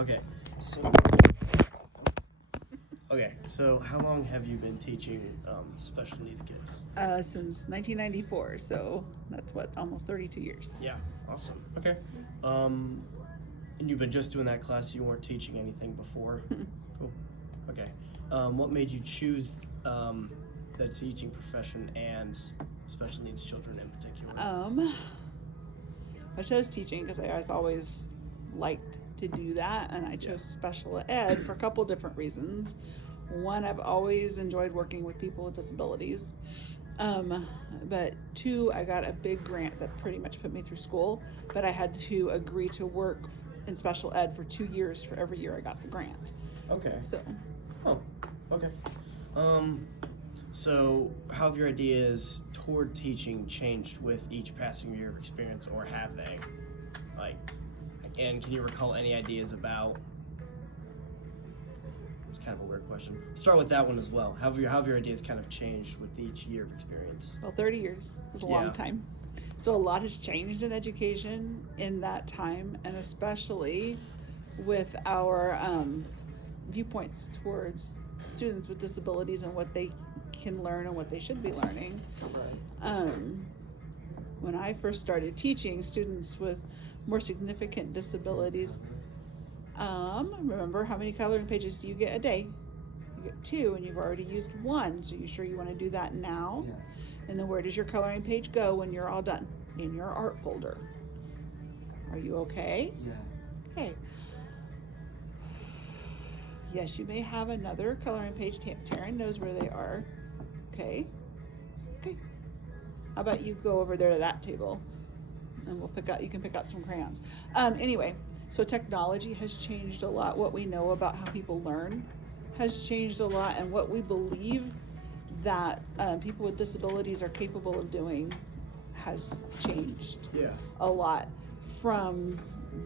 Okay, so how long have you been teaching special needs kids? Since 1994, so that's what, almost 32 years. Yeah, awesome. Okay. And you've been just doing that class, you weren't teaching anything before? Cool. Okay. What made you choose the teaching profession and special needs children in particular? I chose teaching because I was always liked to do that, and I chose special ed for a couple different reasons. One, I've always enjoyed working with people with disabilities. But two, I got a big grant that pretty much put me through school, but I had to agree to work in special ed for 2 years for every year I got the grant. Okay. So. Oh, okay. So how have your ideas toward teaching changed with each passing year of experience, or have they? And can you recall any ideas about? It's kind of a weird question. Start with that one as well. How have your ideas kind of changed with each year of experience? Well, 30 years is a long time. So a lot has changed in education in that time, and especially with our viewpoints towards students with disabilities and what they can learn and what they should be learning. Right. When I first started teaching students with more significant disabilities, remember, how many coloring pages do you get a day? You get 2, and you've already used 1, so you sure you want to do that now? Yeah. And then where does your coloring page go when you're all done? In your art folder. Are you okay? Yeah. Okay. Yes, you may have another coloring page. Taryn knows where they are. Okay. Okay. How about you go over there to that table, and you can pick out some crayons. Anyway, so technology has changed a lot. What we know about how people learn has changed a lot, and what we believe that people with disabilities are capable of doing has changed a lot, from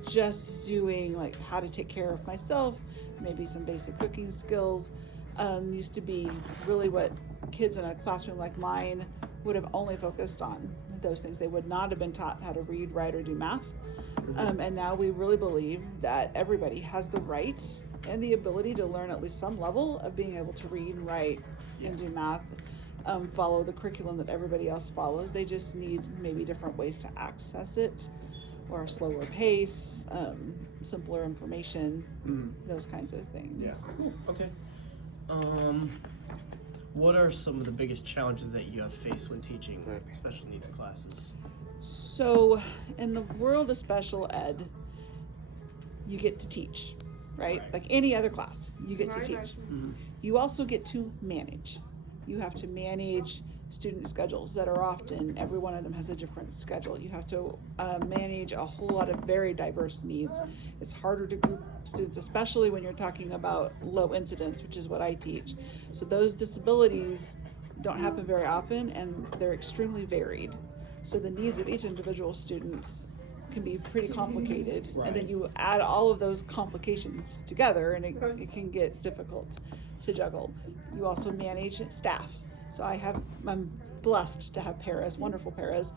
just doing like how to take care of myself, maybe some basic cooking skills. Used to be really what kids in a classroom like mine would have only focused on those things. They would not have been taught how to read, write, or do math. And now we really believe that everybody has the right and the ability to learn at least some level of being able to read and write and do math, follow the curriculum that everybody else follows. They just need maybe different ways to access it, or a slower pace, simpler information, those kinds of things. Yeah. Cool. Okay. What are some of the biggest challenges that you have faced when teaching special needs classes? So, in the world of special ed, you get to teach, right? Like any other class, you get to teach. Mm-hmm. You also get to manage. You have to manage student schedules that are often, every one of them has a different schedule. You have to manage a whole lot of very diverse needs. It's harder to group students, especially when you're talking about low incidence, which is what I teach. So those disabilities don't happen very often, and they're extremely varied. So the needs of each individual student can be pretty complicated. And then you add all of those complications together, and it can get difficult to juggle. You also manage staff. So I'm blessed to have paras, wonderful paras.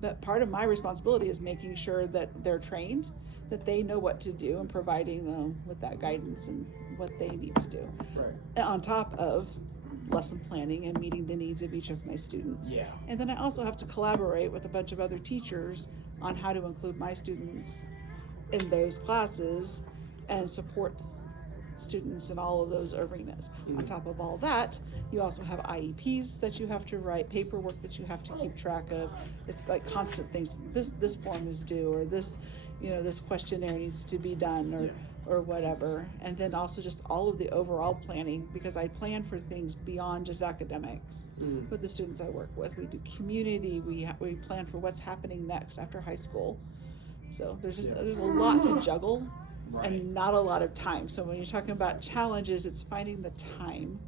But part of my responsibility is making sure that they're trained, that they know what to do, and providing them with that guidance and what they need to do. Right. On top of lesson planning and meeting the needs of each of my students. Yeah. And then I also have to collaborate with a bunch of other teachers on how to include my students in those classes and support students in all of those arenas. On top of all that, you also have IEPs that you have to write, paperwork that you have to keep track of. It's like constant things. This form is due, or this questionnaire needs to be done, or whatever. And then also just all of the overall planning, because I plan for things beyond just academics with the students I work with. We do community, we plan for what's happening next after high school. So there's a lot to juggle. Right. And not a lot of time. So when you're talking about challenges, it's finding the time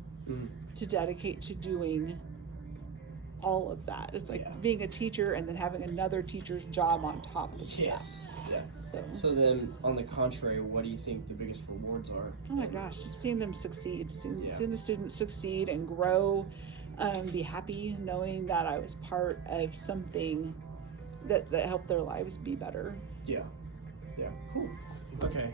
to dedicate to doing all of that. It's like being a teacher and then having another teacher's job on top of that. Yeah. So then, on the contrary, what do you think the biggest rewards are? Oh my gosh, just seeing them succeed, seeing the students succeed and grow, be happy knowing that I was part of something that helped their lives be better. Yeah. Cool. Okay.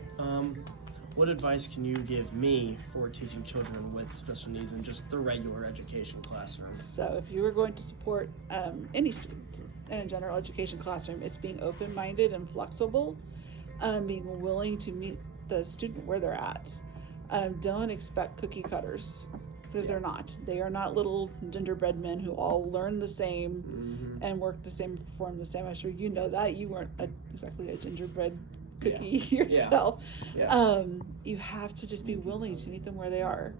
what advice can you give me for teaching children with special needs in just the regular education classroom? So if you were going to support any student in a general education classroom, it's being open-minded and flexible, being willing to meet the student where they're at. Don't expect cookie cutters, because they're not. They are not little gingerbread men who all learn the same and work the same, perform the same. I'm sure you know that. You weren't exactly a gingerbread cookie yourself. Yeah. You have to just be willing to meet them where they are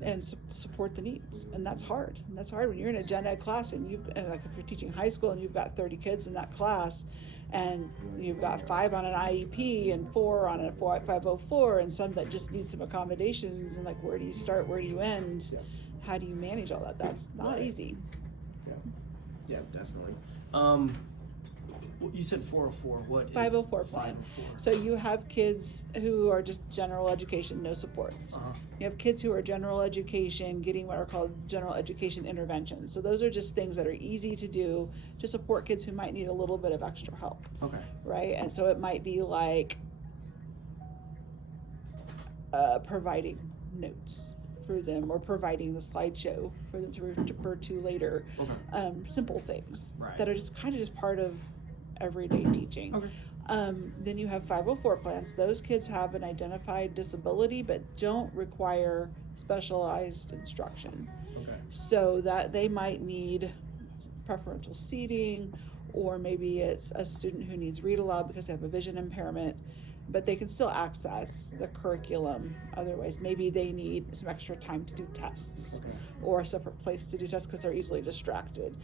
and support the needs. And that's hard. And that's hard when you're in a gen ed class and like if you're teaching high school and you've got 30 kids in that class and you've got 5 on an IEP and 4 on a 504 and some that just need some accommodations, and like, where do you start? Where do you end? How do you manage all that? That's not easy. Yeah, definitely. You said 404. What is 504 plan. 504? So you have kids who are just general education, no supports. You have kids who are general education, getting what are called general education interventions. So those are just things that are easy to do to support kids who might need a little bit of extra help. Okay. Right? And so it might be like providing notes for them, or providing the slideshow for them to refer to later. Okay. Simple things Right. that are just kind of just part of everyday teaching. Okay. Then you have 504 plans. Those kids have an identified disability but don't require specialized instruction. Okay. So that they might need preferential seating, or maybe it's a student who needs read aloud because they have a vision impairment, but they can still access the curriculum otherwise. Maybe they need some extra time to do tests, Okay. or a separate place to do tests because they're easily distracted.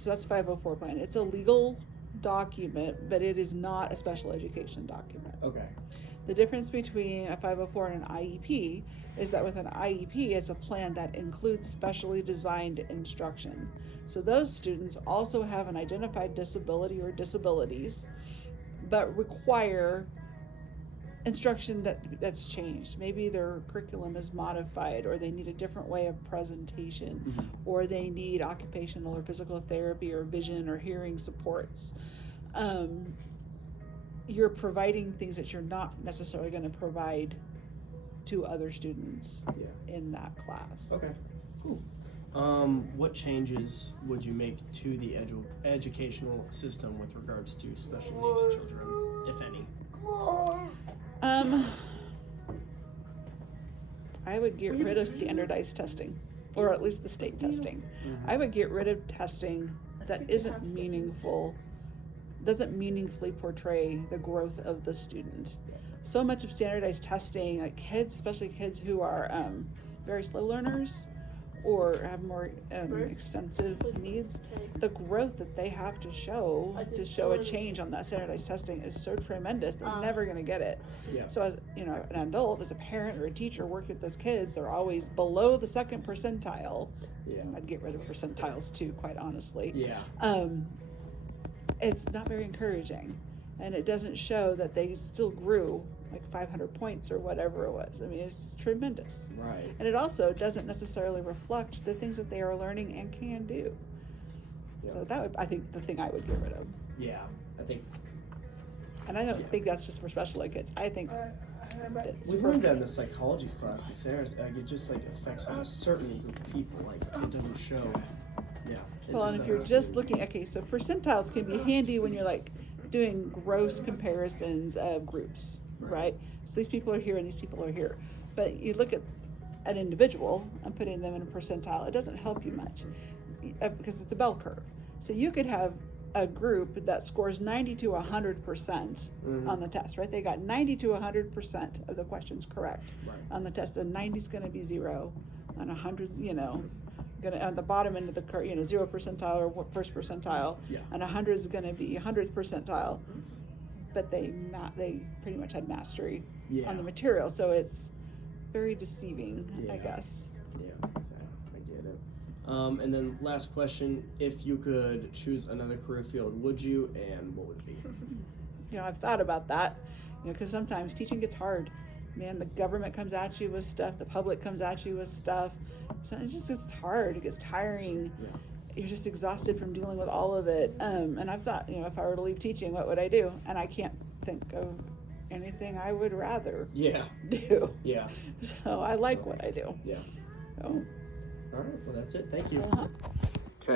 So that's 504 plan. It's a legal document, but it is not a special education document. Okay. The difference between a 504 and an IEP is that with an IEP, it's a plan that includes specially designed instruction. So those students also have an identified disability or disabilities, but require instruction that's changed. Maybe their curriculum is modified, or they need a different way of presentation, or they need occupational or physical therapy or vision or hearing supports. You're providing things that you're not necessarily going to provide to other students in that class. Okay. Cool. What changes would you make to the educational system with regards to special needs children, if any? I would get rid of standardized testing, or at least the state testing. I would get rid of testing that isn't meaningful, doesn't meaningfully portray the growth of the student. So much of standardized testing, like kids, especially kids who are very slow learners or have more extensive needs, the growth that they have to show a change on that standardized testing is so tremendous, they're never going to get it. So as an adult, as a parent or a teacher working with those kids, they're always below the second percentile. I'd get rid of percentiles too, quite honestly. It's not very encouraging, and it doesn't show that they still grew like 500 points or whatever it was. I mean, it's tremendous. Right. And it also doesn't necessarily reflect the things that they are learning and can do. So that would, I think, the thing I would get rid of. Yeah, I think. And I don't think that's just for special ed kids. I think it's We for, learned that in the psychology class, the Sarah's, like it just like affects a certain group of people. Like it doesn't show. well, and if you're just looking, okay, so percentiles can be handy when you're like doing gross comparisons of groups, right? So these people are here and these people are here. But you look at an individual and putting them in a percentile, it doesn't help you much because it's a bell curve. So you could have a group that scores 90 to 100% on the test, right? They got 90 to 100% of the questions correct on the test, and 90 is going to be 0, and 100, going to on the bottom end of the curve, 0 percentile or first percentile, and 100 is going to be 100th percentile. But they pretty much had mastery on the material, so it's very deceiving, I guess. Yeah, I get it. And then last question: if you could choose another career field, would you, and what would it be? I've thought about that, because sometimes teaching gets hard. Man, the government comes at you with stuff, the public comes at you with stuff. So it's hard. It gets tiring. You're just exhausted from dealing with all of it. And I've thought, if I were to leave teaching, what would I do? And I can't think of anything I would rather Yeah. do. Yeah. So I like what I do. Yeah. So, All right. Well, that's it. Thank you. uh-huh.